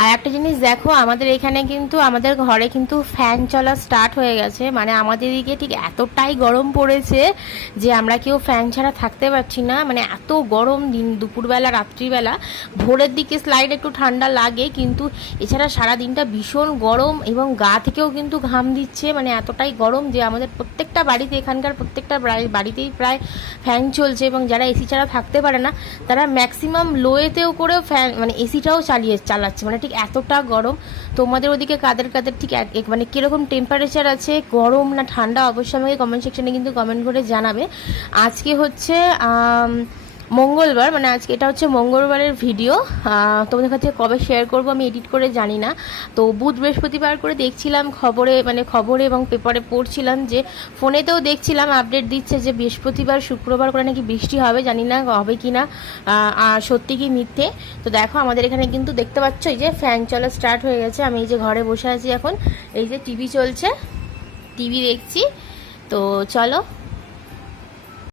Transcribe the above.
আর একটা জিনিস দেখো, আমাদের এখানে কিন্তু আমাদের ঘরে কিন্তু ফ্যান চলা স্টার্ট হয়ে গেছে। মানে আমাদের দিকে ঠিক এতটাই গরম পড়েছে যে আমরা কেউ ফ্যান ছাড়া থাকতে পারছি না। মানে এত গরম, দিন দুপুরবেলা রাত্রিবেলা, ভোরের দিকে স্লাইড একটু ঠান্ডা লাগে, কিন্তু এছাড়া সারা দিনটা ভীষণ গরম এবং গা থেকেও কিন্তু ঘাম দিচ্ছে। মানে এতটাই গরম যে আমাদের প্রত্যেকটা বাড়িতে, এখানকার প্রত্যেকটা বাড়িতেই প্রায় ফ্যান চলছে। এবং যারা এসি ছাড়া থাকতে পারে না তারা ম্যাক্সিমাম লোয়েতেও করেও ফ্যান মানে এসিটাও চালাচ্ছে। মানে ঠিক এতটা গরম। তোমাদের ওদিকে কাদের কাদের ঠিক মানে কীরকম টেম্পারেচার আছে, গরম না ঠান্ডা, অবশ্যই আমাকে কমেন্ট সেকশনে কিন্তু কমেন্ট করে জানাবে। আজকে হচ্ছে মঙ্গলবার, মানে আজকে এটা হচ্ছে মঙ্গলবারের ভিডিও। তোমাদের কাছে কবে শেয়ার করব আমি এডিট করে জানি না। তো বুধ বৃহস্পতিবার করে দেখছিলাম খবরে এবং পেপারে পড়ছিলাম, যে ফোনেতেও দেখছিলাম আপডেট দিচ্ছে যে বৃহস্পতিবার শুক্রবার করে নাকি বৃষ্টি হবে। জানি না হবে কি না, সত্যি কি মিথ্যে। তো দেখো আমাদের এখানে কিন্তু দেখতে পাচ্ছ এই যে ফ্যান চলা স্টার্ট হয়ে গেছে। আমি এই যে ঘরে বসে আছি এখন, এই যে টিভি চলছে, টিভি দেখছি। তো চলো